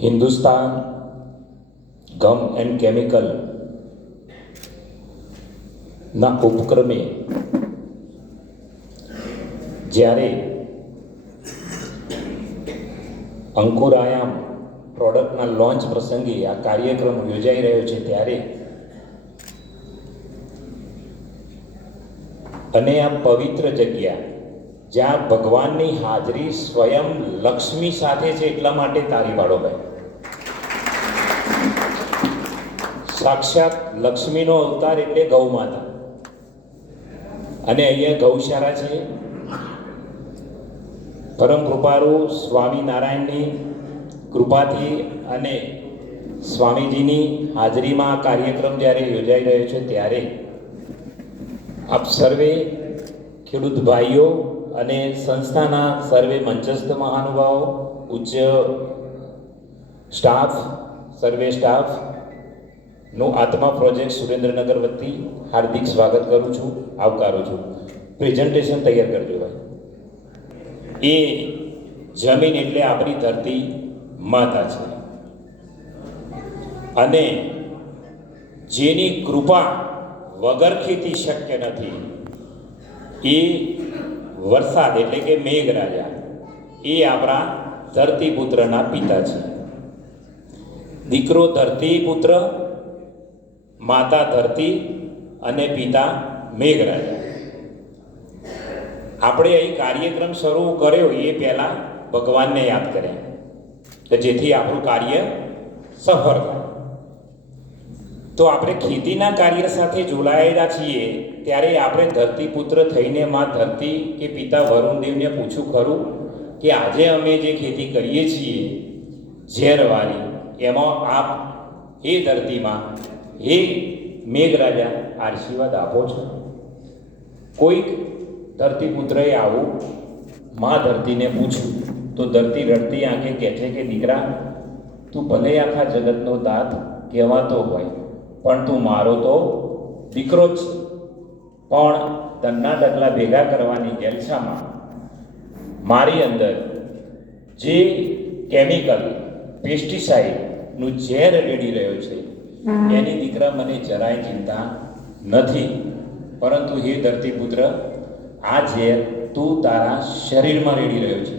Hindustan gum and chemical ના ઉપક્રમે જ્યારે અંકુરાયામ પ્રોડક્ટના લોન્ચ પ્રસંગે આ કાર્યક્રમ યોજાઈ રહ્યો છે ત્યારે અને આ પવિત્ર જગ્યા જ્યાં ભગવાનની હાજરી સ્વયં લક્ષ્મી સાથે છે એટલા માટે તાળી પાડો ભાઈ. સાક્ષાત લક્ષ્મીનો અવતાર એટલે ગૌ માતા અને અહીંયા ગૌશાળા છે. પરમ કૃપાળુ સ્વામિનારાયણની કૃપાથી અને સ્વામીજીની હાજરીમાં આ કાર્યક્રમ જ્યારે યોજાઈ રહ્યો છે ત્યારે આપ સર્વે ખેડૂત ભાઈઓ અને સંસ્થાના સર્વે મંચસ્થ મહાનુભાવો, ઉચ્ચ સ્ટાફ, સર્વે સ્ટાફનું આત્મા પ્રોજેક્ટ સુરેન્દ્રનગર વતી હાર્દિક સ્વાગત કરું છું, આવકારું છું. પ્રેઝન્ટેશન તૈયાર કરજો ભાઈ. એ જમીન એટલે આપણી ધરતી માતા છે અને જેની કૃપા વગર ખેતી શક્ય નથી એ વરસાદ એટલે કે મેઘરાજા એ આપણા ધરતીપુત્રના પિતા છે. દીકરો ધરતીપુત્ર, માતા ધરતી અને પિતા મેઘરાજા. આપણે અહીં કાર્યક્રમ શરૂ કર્યો એ પહેલાં ભગવાનને યાદ કર્યા કે જેથી આપણું કાર્ય સફળ થાય. તો આપણે ખેતીના કાર્ય સાથે જોડાયેલા છીએ ત્યારે આપણે ધરતીપુત્ર થઈને માં ધરતી કે પિતા વરુણદેવને પૂછું ખરું કે આજે અમે જે ખેતી કરીએ છીએ ઝેરવાળી, એમાં આપ એ ધરતીમાં એ મેઘરાજા આશીર્વાદ આપો છો? કોઈક ધરતીપુત્રએ આવું માં ધરતીને પૂછ્યું તો ધરતી રડતી આંખે કહે છે કે દીકરા, તું ભલે આખા જગતનો દાત કહેવાતો હોય પણ તું મારો તો દીકરો જ છે. પણ તન્ના ડગલા ભેગા કરવાની ગેલછામાં મારી અંદર જે કેમિકલ પેસ્ટિસાઇડનું ઝેર રેડી રહ્યો છે એની દીકરા મને જરાય ચિંતા નથી. પરંતુ હે ધરતીપુત્ર, આ ઝેર તું તારા શરીરમાં રેડી રહ્યો છે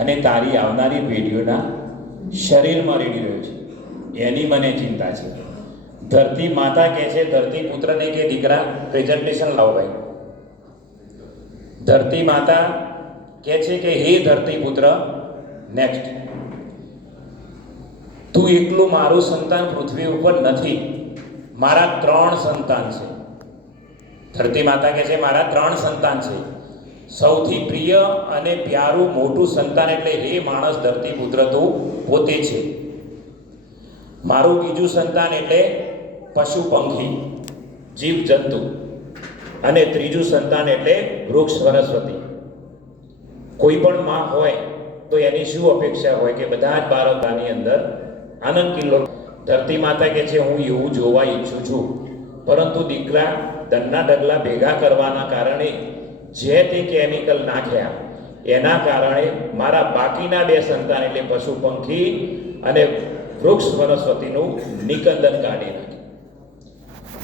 અને તારી આવનારી પેઢીઓના શરીરમાં રેડી રહ્યો છે, એની મને ચિંતા છે. ધરતી માતા કહે છે ધરતીપુત્રને કે દીકરા પ્રેઝન્ટેશન લાવો ભાઈ. ધરતી માતા કહે છે કે હે ધરતીપુત્ર, નેક્સ્ટ, તું એકલું મારું સંતાન પૃથ્વી ઉપર નથી, મારા 3 સંતાન છે. ધરતી માતા કહે છે મારા 3 સંતાન છે. સૌથી પ્રિય અને પ્યારું મોટું સંતાન એટલે હે માણસ ધરતીપુત્ર તું પોતે છે. મારું બીજું સંતાન એટલે પશુ પંખી જીવ જંતુ અને ત્રીજું સંતાન એટલે વૃક્ષ વનસ્પતિ. કોઈ પણ માં હોય તો એની શું અપેક્ષા હોય કે બધા જ બાળકોની અંદર આનંદ કિલ્લો. ધરતી માતા કહે છે હું એવું જોવા ઈચ્છું છું, પરંતુ દીકરા ધનના ડગલા ભેગા કરવાના કારણે જે તે કેમિકલ નાખ્યા એના કારણે મારા બાકીના 2 સંતાન એટલે પશુ પંખી અને વૃક્ષ વનસ્પતિનું નિકંદન કાઢી નાખ્યું.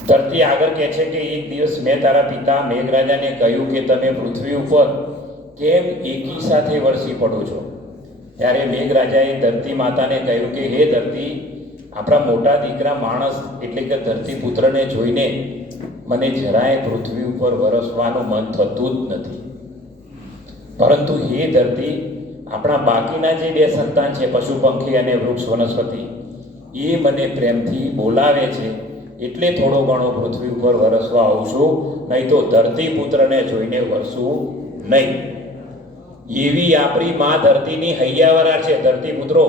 ધરતી આગળ કહે છે કે એક દિવસ મેં તારા પિતા મેઘરાજાને કહ્યું કે તમે પૃથ્વી ઉપર કેમ એકી સાથે વરસી પડો છો? ત્યારે મેઘરાજાએ ધરતી માતાને કહ્યું કે હે ધરતી, આપણા મોટા દીકરા માણસ એટલે કે ધરતીપુત્રને જોઈને મને જરાય પૃથ્વી ઉપર વરસવાનું મન થતું જ નથી. પરંતુ હે ધરતી, આપણા બાકીના જે 2 સંતાન છે પશુ પંખી અને વૃક્ષ વનસ્પતિ, એ મને પ્રેમથી બોલાવે છે એટલે થોડો ઘણો પૃથ્વી ઉપર વરસવા આવું છું, નહીં તો ધરતીપુત્રને જોઈને વરસવું નહીં. એવી આપણી માં ધરતીની હૈયાવરા છે ધરતીપુત્રો.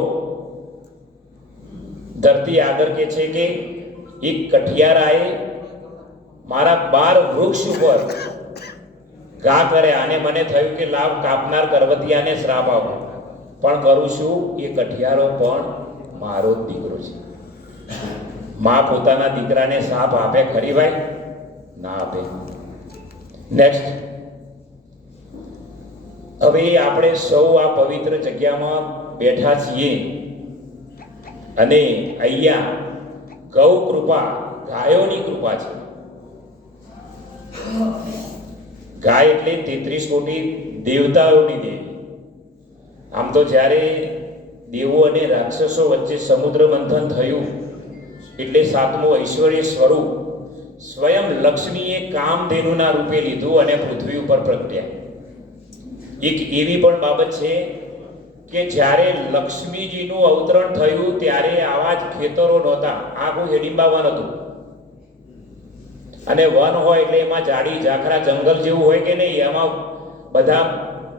ધરતી આગળ કહે છે કે એક કઠિયારાએ મારા 12 વૃક્ષ ઉપર ઘા કર્યા અને મને થયું કે લાવ કાપનાર કરવતિયાને શ્રાપ આપો. પણ કરું છું, એ કઠિયારો પણ મારો જ દીકરો છે. માં પોતાના દીકરાને શ્રાપ આપે ખરી ભાઈ? ના આપે. નેક્સ્ટ, હવે આપણે સૌ આ પવિત્ર જગ્યામાં બેઠા છીએ અને અહીંયા ગૌ કૃપા ગાયોની કૃપા છે. ગાય એટલે 33 કોટી દેવતાઓની દેવી. આમ તો જ્યારે દેવો અને રાક્ષસો વચ્ચે સમુદ્ર મંથન થયું એટલે સાતમું ઐશ્વર્ય સ્વરૂપ સ્વયં લક્ષ્મીએ કામધેનુના રૂપે લીધું અને પૃથ્વી ઉપર પ્રગટ્યા. એક એવી પણ બાબત છે કે જ્યારે લક્ષ્મીજીનું અવતરણ થયું ત્યારે આવા જ ખેતરો નહોતા. આખું હેડિંબા વન હતું. અને વન હોય એટલે એમાં ઝાડી ઝાખરા જંગલ જેવું હોય કે નહીં, એમાં બધા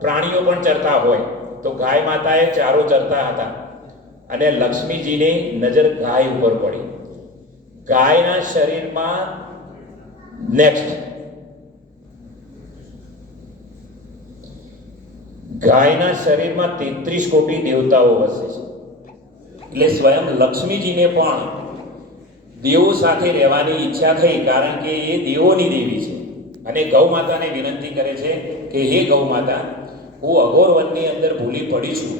પ્રાણીઓ પણ ચરતા હોય. તો ગાય માતાએ ચારો ચરતા હતા અને લક્ષ્મીજીની નજર ગાય ઉપર પડી. ગાયના શરીરમાં ગાયના શરીરમાં 33 કોટી દેવતાઓ વસે છે. એટલે સ્વયં લક્ષ્મીજીને પણ દેવો સાથે રહેવાની ઈચ્છા થઈ, કારણ કે એ દેવોની દેવી છે. અને ગૌ માતાને વિનંતી કરે છે કે હે ગૌ માતા, હું અઘોર વનની અંદર ભૂલી પડી છું,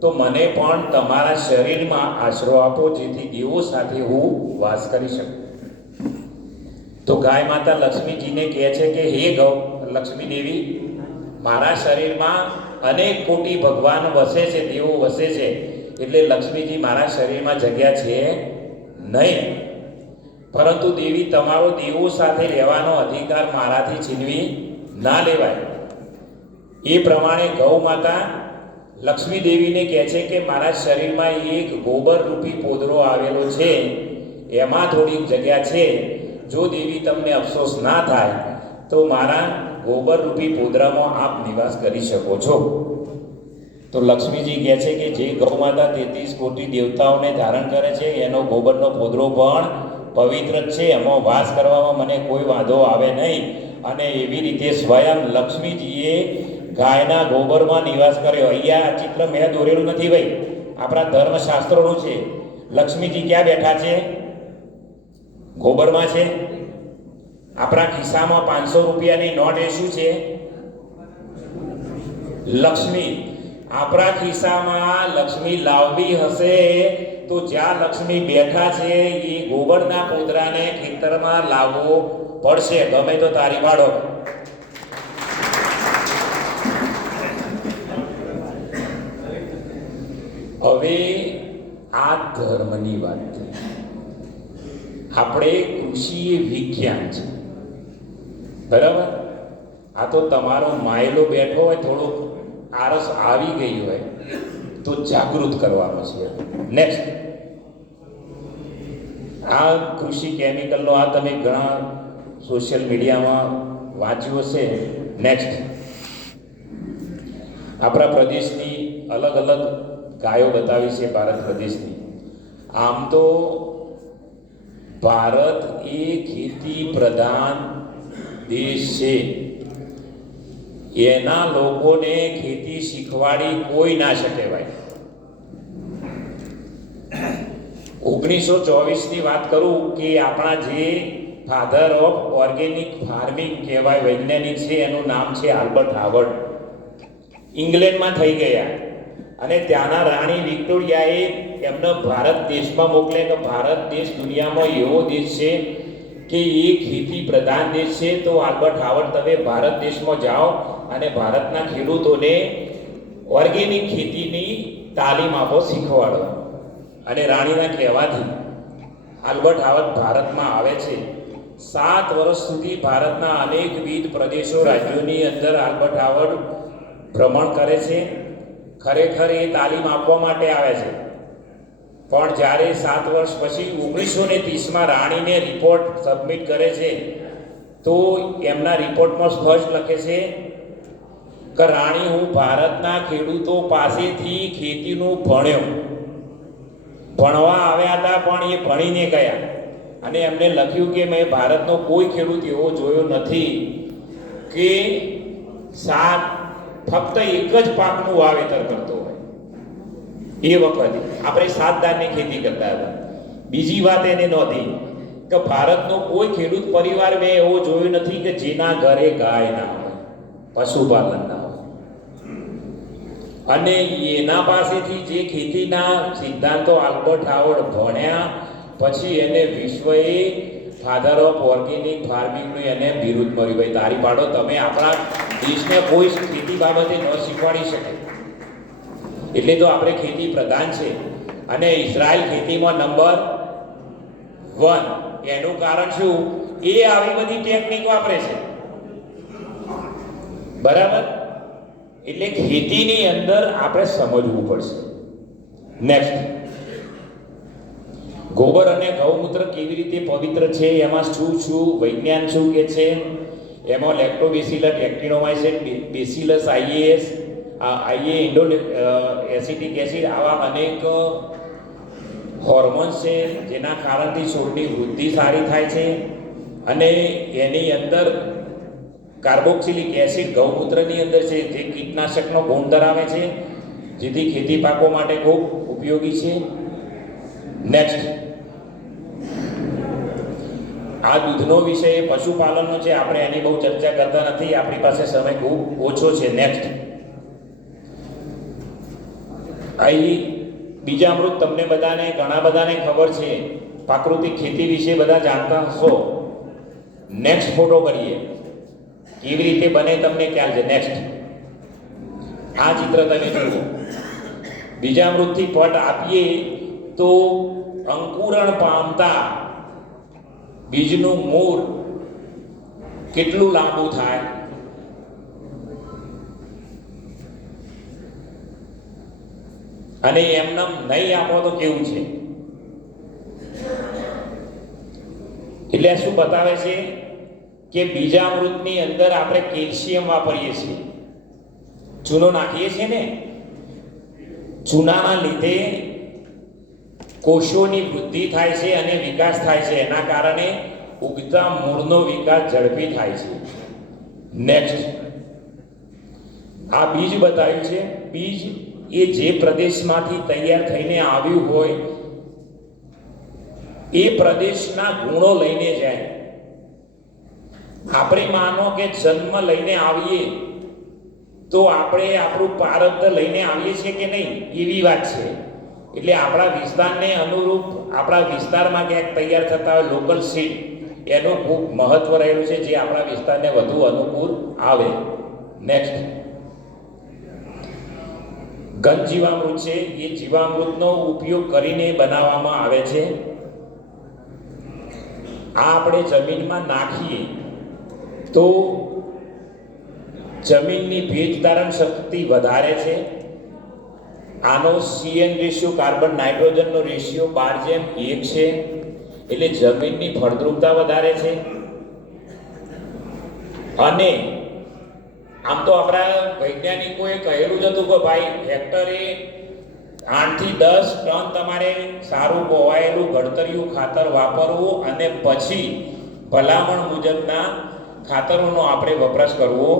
તો મને પણ તમારા શરીરમાં આશરો આપો, જેથી દેવો સાથે હું વાસ કરી શકું. તો ગાય માતા લક્ષ્મીજીને કહે છે કે હે ગૌ લક્ષ્મી દેવી, મારા શરીરમાં અનેક કોટી ભગવાન વસે છે, દેવો વસે છે, એટલે લક્ષ્મીજી મારા શરીરમાં જગ્યા છે નહીં. પરંતુ દેવી, તમારો દેવો સાથે રહેવાનો અધિકાર મારાથી છીનવી ના લેવાય. એ પ્રમાણે ગૌ માતા લક્ષ્મી દેવીને કહે છે કે મારા શરીરમાં એક ગોબર રૂપી પોદરો આવેલો છે, એમાં થોડીક જગ્યા છે. જો દેવી તમને અફસોસ ના થાય તો મારા ગોબર રૂપી પોદરામાં આપ નિવાસ કરી શકો છો. તો લક્ષ્મીજી કહે છે કે જે ગૌ માતા 33 કોટી દેવતાઓને ધારણ કરે છે એનો ગોબરનો પોદરો પણ પવિત્ર જ છે, એમાં વાસ કરવામાં મને કોઈ વાંધો આવે નહીં. અને એવી રીતે સ્વયં લક્ષ્મીજીએ ગાયના ગોબરમાં નિવાસ કર્યો. અહીંયા આ ચિત્ર મેં દોરેલું નથી ભાઈ, આપણા ધર્મશાસ્ત્રોનું છે. લક્ષ્મીજી ક્યાં બેઠા છે? ગોબરમાં છે. આપણા ખિસ્સામાં 500 રૂપિયાની નોટ એ શું છે? લક્ષ્મી. આપણા ખિસ્સામાં લક્ષ્મી લાવવી હશે તો જ્યાં લક્ષ્મી બેઠા છે એ ગોબરના પોદરાને ખેતરમાં લાવવો પડશે, ગમે તો તારી પાડો. હવે આ ધર્મની વાત થઈ. આપણે કૃષિ એ વિજ્ઞાન છે, બરાબર? આ તો તમારો માયલો બેઠો હોય, થોડો આરસ આવી ગઈ હોય તો જાગૃત કરવાનો છે. નેક્સ્ટ, આ કૃષિ કેમિકલનો આ તમે ઘણા સોશિયલ મીડિયામાં વાંચ્યું હશે. નેક્સ્ટ, આપણા પ્રદેશની અલગ અલગ ગાયો બતાવી છે ભારત પ્રદેશની. આમ તો ભારત એ ખેતી પ્રધાન દેશ છે. એના લોકોને ખેતી શીખવાડી કોઈ ના શકે ભાઈ. 1924 ની વાત કરું કે આપણા જે ફાધર ઓફ ઓર્ગેનિક ફાર્મિંગ કહેવાય વૈજ્ઞાનિક છે, એનું નામ છે આલ્બર્ટ હાવર્ડ. ઇંગ્લેન્ડમાં થઈ ગયા અને ત્યાંના રાણી વિક્ટોરિયાએ એમને ભારત દેશમાં મોકલે કે ભારત દેશ દુનિયામાં એવો દેશ છે કે એ ખેતી પ્રધાન દેશ છે. તો આલ્બર્ટ હાવર્ડ, તમે ભારત દેશમાં જાઓ અને ભારતના ખેડૂતોને ઓર્ગેનિક ખેતીની તાલીમ આપો, શીખવાડો. અને રાણીના કહેવાથી આલ્બર્ટ હાવર્ડ ભારતમાં આવે છે. 7 વર્ષ સુધી ભારતના અનેકવિધ પ્રદેશો, રાજ્યોની અંદર આલ્બર્ટ હાવર્ડ ભ્રમણ કરે છે. ખરેખર એ તાલીમ આપવા માટે આવે છે. પણ જ્યારે 7 વર્ષ પછી 1930માં રાણીને રિપોર્ટ સબમિટ કરે છે તો એમના રિપોર્ટમાં સ્પષ્ટ લખે છે કે રાણી, હું ભારતના ખેડૂતો પાસેથી ખેતીનું ભણ્યો. ભણવા આવ્યા હતા પણ એ ભણીને ગયા અને એમને લખ્યું કે મેં ભારતનો કોઈ ખેડૂત એવો જોયો નથી કે ફક્ત એક જ પાકનું વાવેતર કરતો હોય. એ વખતે આપણે 7 ધાનની ખેતી કરતા હતા. બીજી વાત એને નોંધી કે ભારતનો કોઈ ખેડૂત પરિવાર મેં એવો જોયો નથી કે જેના ઘરે ગાય ના હોય, પશુપાલન ના હોય. અને એના પાસેથી જે ખેતીના સિદ્ધાંતો આલ્બર્ટ હાવર્ડ ભણ્યા, પછી એને વિશ્વએ ફાધર ઓફ ઓર્ગેનિક ફાર્મિંગનું એને બિરુદ મળ્યું. ભાઈ તારી પાડો, તમે આપણા દેશને કોઈ ખેતી બાબતે ન શીખવાડી શકે. એટલે તો આપણે ખેતી પ્રધાન છે. અને ઇઝરાયલ ખેતીમાં નંબર 1. એનું કારણ શું? એ આવી બધી ટેકનિક વાપરે છે. બરાબર? એટલે ખેતીની અંદર આપણે સમજવું પડશે. નેક્સ્ટ, ગોબર અને ગૌમૂત્ર કેવી રીતે પવિત્ર છે, એમાં શું વિજ્ઞાન શું કે છે? એમાં લેક્ટોબેસિલસ, એક્ટિનોમાઇસિસ, બેસિલસ આઇએસ, ઇન્ડો એસિટિક એસિડ, આવા અનેક હોર્મોન્સ છે જેના કારણથી છોડની વૃદ્ધિ સારી થાય છે. અને એની અંદર કાર્બોક્સિલિક એસિડ ગૌમૂત્રની અંદર છે, જે કીટનાશકનો ગુણ ધરાવે છે, જેથી ખેતી પાકો માટે ખૂબ ઉપયોગી છે. નેક્સ્ટ, આ દૂધનો વિષય પશુપાલનનો છે, આપણે એની બહુ ચર્ચા કરતા નથી, આપણી પાસે સમય ખૂબ ઓછો છે. નેક્સ્ટ, અહીં બીજામૃત તમને બધાને, ઘણા બધાને ખબર છે, પ્રાકૃતિક ખેતી વિશે બધા જાણતા હશો. નેક્સ્ટ ફોટો કરીએ, કેવી રીતે બને તમને ખ્યાલ છે. નેક્સ્ટ, આ ચિત્ર તમે જુઓ. બીજામૃતથી પટ આપીએ તો અંકુરણ પામતા બીજનું મૂળ કેટલું લાંબુ થાય? અને એમને નહીં આપો તો કેવું છે? એટલે શું બતાવે છે કે બીજામૃતની અંદર આપણે કેલ્શિયમ વાપરીએ છીએ, ચૂનો નાખીએ છીએ ને. ચૂનાના લીધે કોષોની વૃદ્ધિ થાય છે અને વિકાસ થાય છે. એના કારણે ઉગતા મૂળનો વિકાસ ઝડપી થાય છે. નેક્સ્ટ, આ બીજ બતાવ્યું છે. બીજ એ જે પ્રદેશમાંથી તૈયાર થઈને આવ્યું હોય એ પ્રદેશના ગુણો લઈને જાય. આપણે માનો કે જન્મ લઈને આવીએ તો આપણે આપણું પ્રારબ્ધ લઈને આવીએ છીએ કે નહીં, એવી વાત છે. એટલે આપણા વિસ્તારને અનુરૂપ, આપણા વિસ્તારમાં ક્યાંક તૈયાર થતા હોય લોકલ સીડ, એનું ખૂબ મહત્વ રહેલું છે, જે આપણા વિસ્તારને વધુ અનુકૂળ આવે. નેક્સ્ટ, ઘન જીવામૃત છે. એ જીવામૃતનો ઉપયોગ કરીને બનાવવામાં આવે છે. આ આપણે જમીનમાં નાખીએ તો જમીનની ભેજ ધારણ શક્તિ વધારે છે. આનો CN રેશિયો, કાર્બન નાઇટ્રોજનનો રેશિયો 12:1 છે. એટલે જમીનની ફળદ્રુપતા વધારે છે. અને આમ તો આપણા વૈજ્ઞાનિકોએ કહેલું જ હતું કે ભાઈ હેક્ટરે 8 થી 10 ટન તમારે સારું પોવાયેલું ગળતરિયું ખાતર વાપરવું અને પછી ભલામણ મુજબના ખાતરોનો આપણે વપરાશ કરવો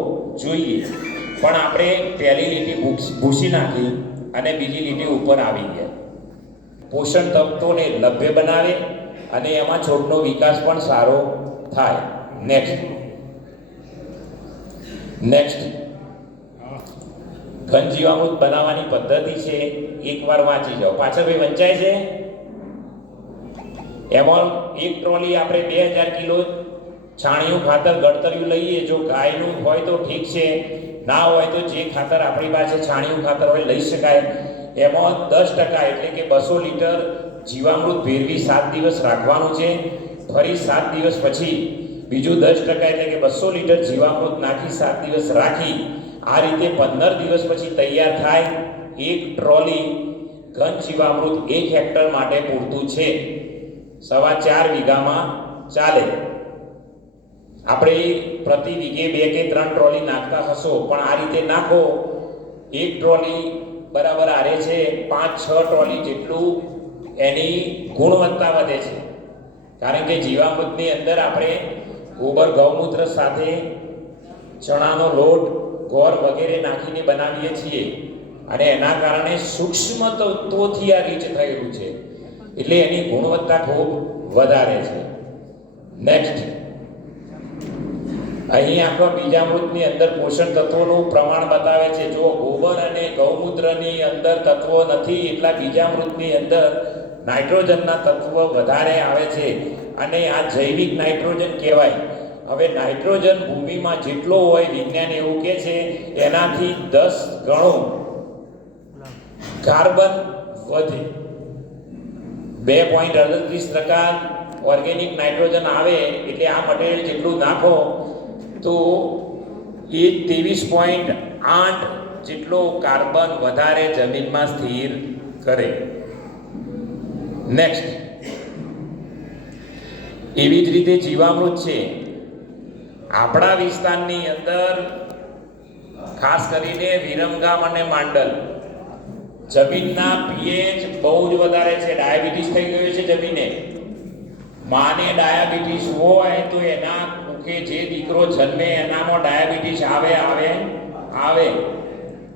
જોઈએ. પણ આપણે પહેલી લીટી ભૂસી નાખી અને બીજી લીટી ઉપર આવી ગયા. પોષણ તત્વોને લભ્ય બનાવે અને એમાં છોડનો વિકાસ પણ સારો થાય. નેક્સ્ટ, ઘન જીવામૃત બનાવવાની પદ્ધતિ છે, એકવાર વાંચી જાઓ. પાછળ ભાઈ વંચાય છે. એમાં એક ટ્રોલી આપણે 2000 કિલો છાણિયું ખાતર ગળતરિયું લઈએ. જો ગાયનું હોય તો ઠીક છે, ના હોય તો જે ખાતર આપણી પાસે છાણિયું ખાતર હોય લઈ શકાય. એમાં 10% એટલે કે 200 લીટર જીવામૃત ભેળવી 7 દિવસ રાખવાનું છે. ફરી 7 દિવસ પછી બીજું 10% એટલે કે 200 લીટર જીવામૃત નાખી 7 દિવસ રાખી. આ રીતે 15 દિવસ પછી તૈયાર થાય. એક ટ્રોલી ઘન જીવામૃત 1 હેક્ટર માટે પૂરતું છે. 4.25 વીઘામાં ચાલે. આપણે પ્રતિ વીઘે 2 કે 3 ટ્રોલી નાખતા હશો, પણ આ રીતે નાખો. એક ટ્રોલી બરાબર આરે છે 5-6 ટ્રોલી જેટલું એની ગુણવત્તા વધે છે. કારણ કે જીવામૃતની અંદર આપણે ગોબર ગૌમૂત્ર સાથે ચણાનો લોટ, ગોળ વગેરે નાખીને બનાવીએ છીએ અને એના કારણે સૂક્ષ્મ તત્વોથી આ રીચ થયેલું છે. એટલે એની ગુણવત્તા ખૂબ વધારે છે. નેક્સ્ટ, અહીં આપણા બીજામૃતની અંદર પોષણ તત્વોનું પ્રમાણ બતાવે છે. જો ગોબર અને ગૌમૂત્રની અંદર તત્વો નથી, એટલા બીજામૃતની અંદર નાઇટ્રોજનના તત્વ વધારે આવે છે અને આ જૈવિક નાઇટ્રોજન કહેવાય. હવે નાઇટ્રોજન ભૂમિમાં જેટલો હોય, વિજ્ઞાન એવું કહે છે એનાથી 10 ગણો કાર્બન વધે. 2.38% ઓર્ગેનિક નાઇટ્રોજન આવે એટલે આ મટીરિયલ જેટલું નાખો તો એ 23.8 જેટલો કાર્બન વધારે જમીનમાં સ્થિર કરે. નેક્સ્ટ, એવી જ રીતે જીવામૃત છે. આપણા વિસ્તારની અંદર ખાસ કરીને વિરમગામ અને માંડલ જમીનના પીએચ બહુ જ વધારે છે. ડાયાબિટીસ થઈ ગયો છે જમીને. માને ડાયાબિટીસ હોય તો એના કે જે દીકરો જન્મે એનામાં ડાયાબિટીસ આવે.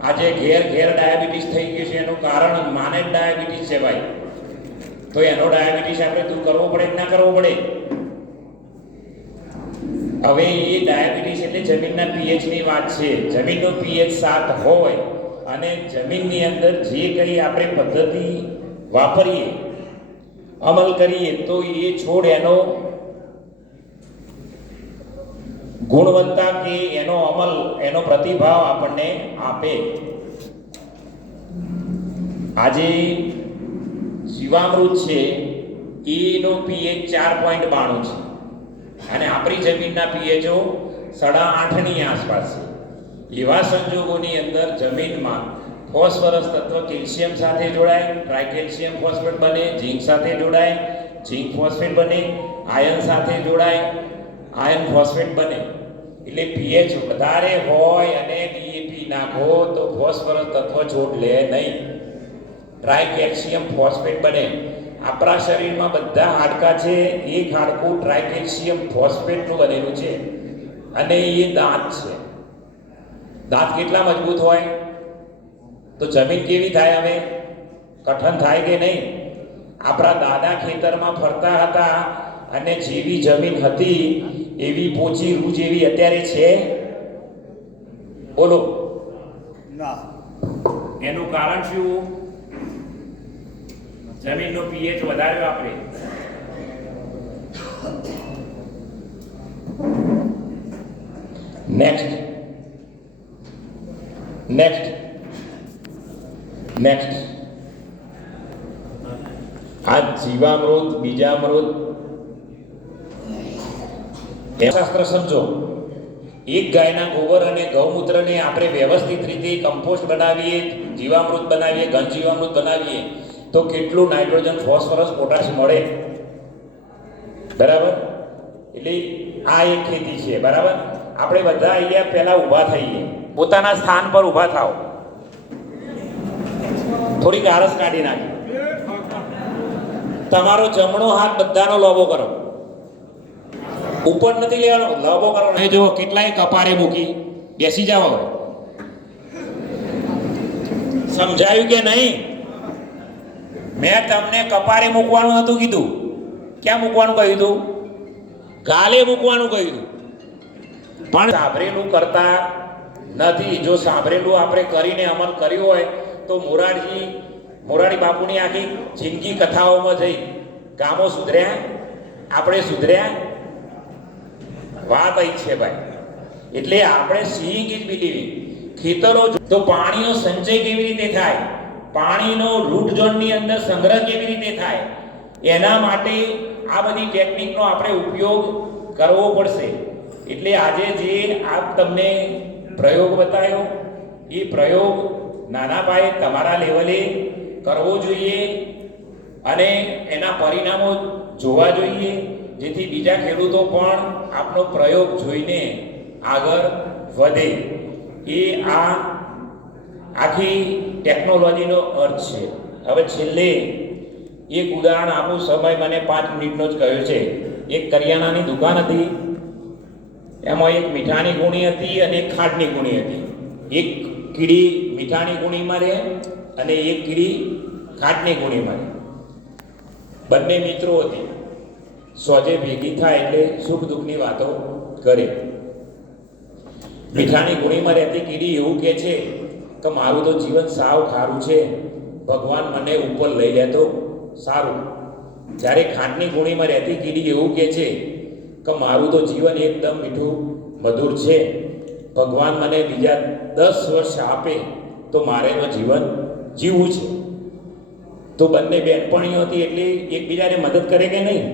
આજે ઘેર ડાયાબિટીસ થઈ ગયું છે એનું કારણ માને જ ડાયાબિટીસ છે ભાઈ. તો એનો ડાયાબિટીસ આપણે દૂર કરવો પડે કે ના કરવો પડે? હવે એ ડાયાબિટીસ એટલે જમીનના પીએચની વાત છે. જમીનનો પીએચ 7 હોય અને જમીનની અંદર જે કંઈ આપણે પદ્ધતિ વાપરીએ, અમલ કરીએ તો એ છોડ એનો ગુણવત્તા કે એનો અમલ, એનો પ્રતિભાવ આપણને આપે. આજે જીવામૃત છે એનો પીએચ 4.92 છે અને આપણી જમીનના પીએચઓ 8.5 ની આસપાસ છે. એવા સંજોગોની અંદર જમીનમાં ફોસ્ફરસ તત્વ કેલ્શિયમ સાથે જોડાય, ટ્રાયકેલ્શિયમ ફોસ્ફેટ બને, ઝીંક સાથે જોડાય, ઝીંક ફોસ્ફેટ બને, આયર્ન સાથે જોડાય, આયર્ન ફોસ્ફેટ બને. એટલે પીએચ વધારે હોય અને ડીએપી નાખો તો ફોસ્ફરસ તત્વ છોડ લે નહીં. ટ્રાયકેલ્શિયમ ફોસ્ફેટ બને. આપણા શરીરમાં બધા હાડકાં છે, એક હાડકું ટ્રાયકેલ્શિયમ ફોસ્ફેટનું બનેલું છે અને એ દાંત છે. દાંત કેટલા મજબૂત હોય તો જમીન કેવી થાય? હવે કઠણ થાય કે નહીં? આપણા દાદા ખેતરમાં ફરતા હતા અને જેવી જમીન હતી એવી પોચી રૂ જેવી અત્યારે છે? બોલો ના. એનું કારણ શું? જમીનનો પીએચ વધાર્યો આપણે. નેક્સ્ટ આ જીવામૃત, બીજામૃત શાસ્ત્ર સમજો. એક ગાયના ગોબર અને ગૌમૂત્રને આપણે વ્યવસ્થિત રીતે કમ્પોસ્ટ બનાવીએ, જીવામૃત બનાવીએ, ઘન જીવામૃત બનાવીએ તો કેટલું નાઇટ્રોજન, ફોસ્ફરસ, પોટાશ મળે. બરાબર? એટલે આ એક ખેતી છે. બરાબર? આપણે બધા અહીંયા પહેલા ઊભા થઈએ, પોતાના સ્થાન પર ઊભા થાવ. થોડીક આળસ કાઢી નાખી. તમારો જમણો હાથ બધાનો લોબો કરો. ઉપર નથી લેવાનો, લોબો કરો. જો કેટલાય કપારે મૂકી બેસી જાઓ. સમજાયું કે નહીં? મેં તમને કપારે મૂકવાનું હતું કીધું. ક્યાં મૂકવાનું કહ્યું હતું? ગાલે મૂકવાનું કહ્યું હતું. પણ સાંભળેલું કરતા નથી. જો સાંભળેલું આપણે કરીને અમલ કર્યો હોય તો મોરારી બાપુની આખી જિંદગી કથાઓમાં જઈ ગામો સુધર્યા, આપણે સુધર્યા. વાત અહીં છે ભાઈ. એટલે આપણે સીઈંગ ઇઝ બિલીવિંગ. ખેતરો તો પાણીનો સંચય કેવી રીતે થાય, પાણીનો રૂટ ઝોનની અંદર સંગ્રહ કેવી રીતે થાય, એના માટે આ બધી ટેકનિકનો આપણે ઉપયોગ કરવો પડશે. એટલે આજે જે આપ તમને પ્રયોગ બતાવ્યો એ પ્રયોગ નાના પાયે તમારા લેવલે કરવો જોઈએ અને એના પરિણામો જોવા જોઈએ, જેથી બીજા ખેડૂતો પણ આપનો પ્રયોગ જોઈને આગળ વધે. એ આ આખી ટેકનોલોજીનો અર્થ છે. હવે છેલ્લે એક ઉદાહરણ આપું. સમય મને 5 મિનિટનો જ કહ્યો છે. એક કરિયાણાની દુકાન હતી, એમાં એક મીઠાની ગુણી હતી અને એક ખાંડની ગુણી હતી. એક કીડી મીઠાની ગુણીમાં રહે અને એક કીડી ખાંડની ગુણીમાં રહે. બંને મિત્રો હતી. સોજે ભેગી થાય એટલે સુખ દુઃખની વાતો કરે. મીઠાની ગુણીમાં રહેતી કીડી એવું કહે છે કે મારું તો જીવન સાવ ખારું છે, ભગવાન મને ઉપર લઈ લે તો સારું. જ્યારે ખાંડની ગુણીમાં રહેતી કીડી એવું કહે છે કે મારું તો જીવન એકદમ મીઠું મધુર છે, ભગવાન મને બીજા 10 વર્ષ આપે તો મારે તો જીવન જીવવું છે. તો બંને બેનપણીઓ હતી એટલે એકબીજાને મદદ કરે કે નહીં?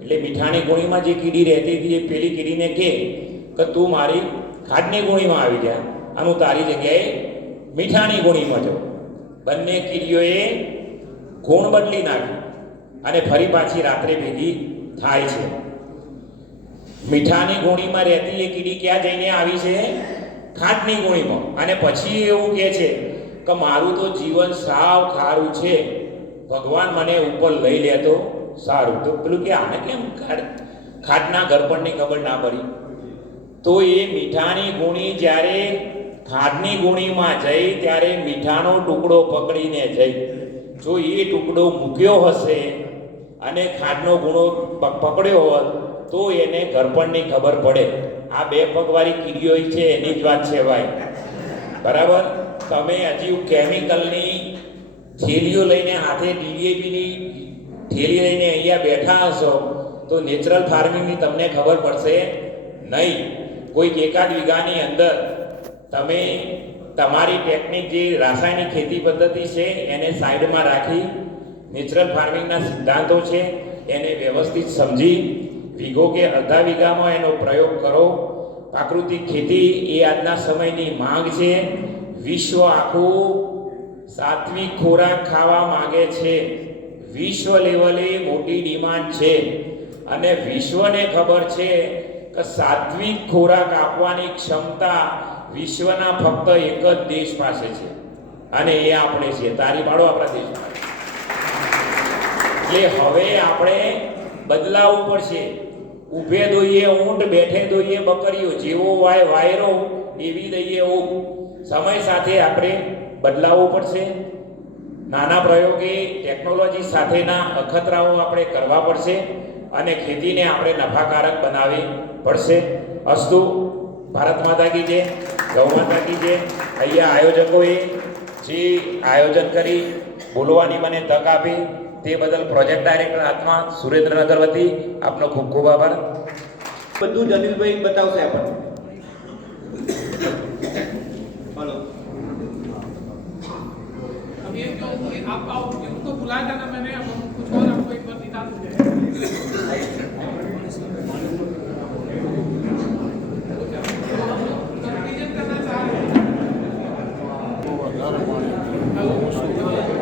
એટલે મીઠાની ગુણીમાં જે કીડી રહેતી હતી એ પેલી કીડીને કહે કે તું મારી ખાંડની ગુણીમાં આવી જા અને હું તારી જગ્યાએ મીઠાની ગુણીમાં જાઉં. બંને કીડીઓએ ગુણ બદલી નાખી અને ફરી પાછી રાત્રે ભેગી થાય છે. મીઠાની ગુણીમાં રહેતી એ કીડી ક્યાં જઈને આવી છે? ખાંડની ગુણીમાં. અને પછી એવું કહે છે કે મારું તો જીવન સાવ ખારું છે, ભગવાન મને ઉપર લઈ લે તો સારું. તો પેલું કે આને કેમ ખાટના ઘરપણની ખબર ના પડી? તો એ મીઠાની ગુણી જ્યારે ખાંડની ગુણીમાં જઈ ત્યારે મીઠાનો ટુકડો પકડીને જઈ, જો એ ટુકડો મૂક્યો હશે અને ખાંડનો ગુણો પકડ્યો હોત તો એને ઘરપણની ખબર પડે. આ બે પગવાળી કીડીઓ છે એની જ વાત છે ભાઈ, બરાબર? તમે હજી કેમિકલની થેલીઓ લઈને હાથે DAPની થેલી લઈને અહીંયા બેઠા હશો તો નેચરલ ફાર્મિંગની તમને ખબર પડશે નહીં. કોઈક એકાદ વીઘાની અંદર તમે તમારી ટેકનિક જે રાસાયણિક ખેતી પદ્ધતિ છે એને સાઈડમાં રાખી નેચરલ ફાર્મિંગના સિદ્ધાંતો છે એને વ્યવસ્થિત સમજી વીઘો કે અડધા વીઘામાં એનો પ્રયોગ કરો. પ્રાકૃતિક ખેતી એ આજના સમયની માંગ છે. વિશ્વ આખું સાત્વિક ખોરાક ખાવા માંગે છે. વિશ્વ લેવલે મોટી ડિમાન્ડ છે અને વિશ્વને ખબર છે કે સાત્વિક ખોરાક આપવાની ક્ષમતા વિશ્વના ફક્ત એક જ દેશ પાસે છે અને એ આપણે છીએ. તારી પાડો આપણા દેશમાં. એટલે હવે આપણે બદલાવવું પડશે. ઊભે દોઈએ ઊંટ, બેઠે દોઈએ બકરીઓ. જેવો વાય વાયરો એવી દઈએ ઊભ. સમય સાથે આપણે બદલાવવું પડશે. નાના પ્રયોગે ટેકનોલોજી સાથેના અખતરાઓ આપણે કરવા પડશે અને ખેતીને આપણે નફાકારક બનાવવી પડશે. અસ્તુ. ભારત માતા કી જય, ગૌ માતા કી જય. અહીંયા આયોજકોએ જે આયોજન કરી બોલવાની મને તક આપી તે બદલ પ્રોજેક્ટ ડાયરેક્ટર આત્મા સુરેન્દ્રનગર વતી આપનો ખૂબ ખૂબ આભાર. બધું જલીલભાઈ બતાવશે આપણને. हेलो अब ये जो आपका उनको बुलाया था ना मैंने, अब हम कुछ और आपको एक बार दिखा देते हैं। कंक्लूजन करना चाह रहे हैं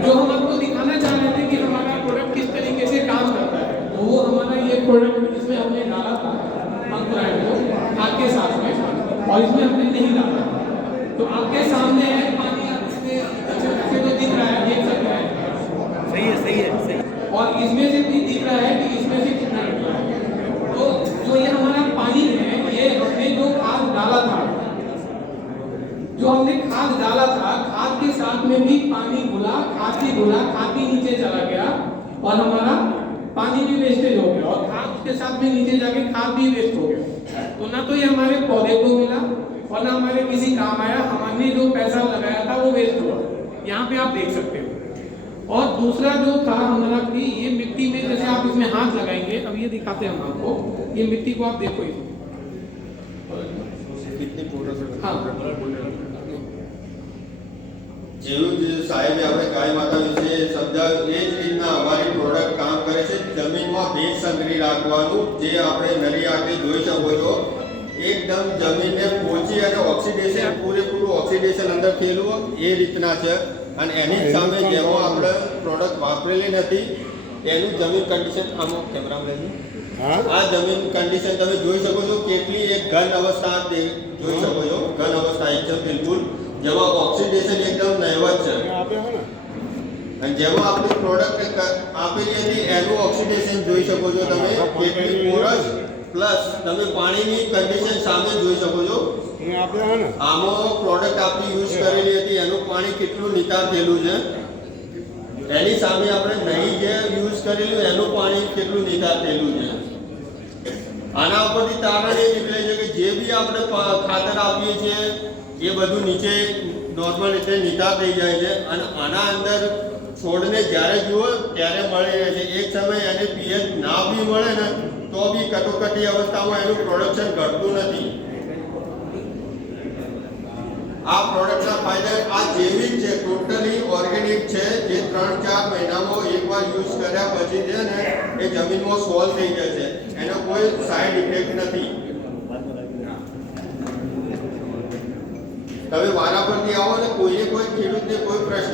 जो हम आपको दिखाना चाह रहे थे कि हमारा प्रोडक्ट किस तरीके से काम करता है, तो वो हमारा ये प्रोडक्ट इसमें हमने डाला था अंकुराइन को आपके साथ में, और इसमें हमने नहीं डाला. तो आपके सामने है पानी, इसमें अच्छे तो दिख रहा है, देख सकते हैं. सही है, सही है, सही. और इसमें से भी दिख रहा है कि इसमें से कितना निकला है. तो जो ये हमारा पानी है, ये हमने जो खाद डाला था, खाद के साथ में भी पानी घुला, खाद भी नीचे चला गया और हमारा पानी भी वेस्टेज हो गया और खाद के साथ में नीचे जाके खाद भी वेस्ट हो गया. तो ना तो ये हमारे पौधे को मिला और ना हमारे किसी काम आया. हमने जो पैसा लगाया था वो वेस्ट हुआ. यहाँ पे आप देख सकते हो. और दूसरा जो था हमारा कि ये मिट्टी में जैसे आप इसमें हाथ लगाएंगे, अब ये दिखाते हैं हम आपको. ये मिट्टी को आप देखो इसमें. हाँ. જેવું સાહેબે આપણે ગાય માતા વિશે સમજાવ્યું એ જ રીતના અમારી પ્રોડક્ટ કામ કરે છે. જમીનમાં ભેજ સંગ્રહી રાખવાનું, જે આપણે નરી આંખે જોઈ શકો છો. એકદમ જમીનને પહોંચી અને ઓક્સિડેશન, પૂરેપૂરું ઓક્સિડેશન અંદર થયેલું એ રીતના છે. અને એની જ સામે જેમાં આપણે પ્રોડક્ટ વાપરેલી નથી એનું જમીન કન્ડિશન અમુક કેમેરામાં લઈ આ જમીન કન્ડિશન તમે જોઈ શકો છો. કેટલી એક ઘન અવસ્થા જોઈ શકો છો. ઘન અવસ્થા એકદમ બિલકુલ, જેમાં ઓક્સિડેશન એકદમ નહિવત છે. અને જેમાં આપણી પ્રોડક્ટ આપેલી હતી એનું ઓક્સિડેશન જોઈ શકો છો તમે. કેટલી પોરસ પ્લસ તમે પાણીની કન્ડિશન સામે જોઈ શકો છો. આમાં પ્રોડક્ટ આપણી યુઝ કરેલી હતી એનું પાણી કેટલું નિતાર થયેલું છે. એની સામે આપણે નહીં જે યુઝ કરેલું એનું પાણી કેટલું નિતાર થયેલું છે. આના ઉપરથી તારણ એ નીકળે છે કે જે બી બી આપણે ખાતર આપીએ છીએ એ બધું નીચે નોર્મલ રીતે નિકાલ થઈ જાય છે અને આના અંદર છોડને જ્યારે જુઓ ત્યારે મળી રહે છે. એક સમય એને પીએચ ના બી મળે ને તો બી કટોકટી અવસ્થામાં એનું પ્રોડક્શન ઘટતું નથી. આ પ્રોડક્ટના ફાયદા આ જૈવિક છે, ટોટલી ઓર્ગેનિક છે, જે 3-4 મહિનામાં એકવાર યુઝ કર્યા પછી છે ને એ જમીનમાં સોલ્વ થઈ જાય છે. એનો કોઈ સાઈડ ઇફેક્ટ નથી. તમે વારા પરથી આવો ને કોઈને કોઈ ખેડૂતને કોઈ પ્રશ્ન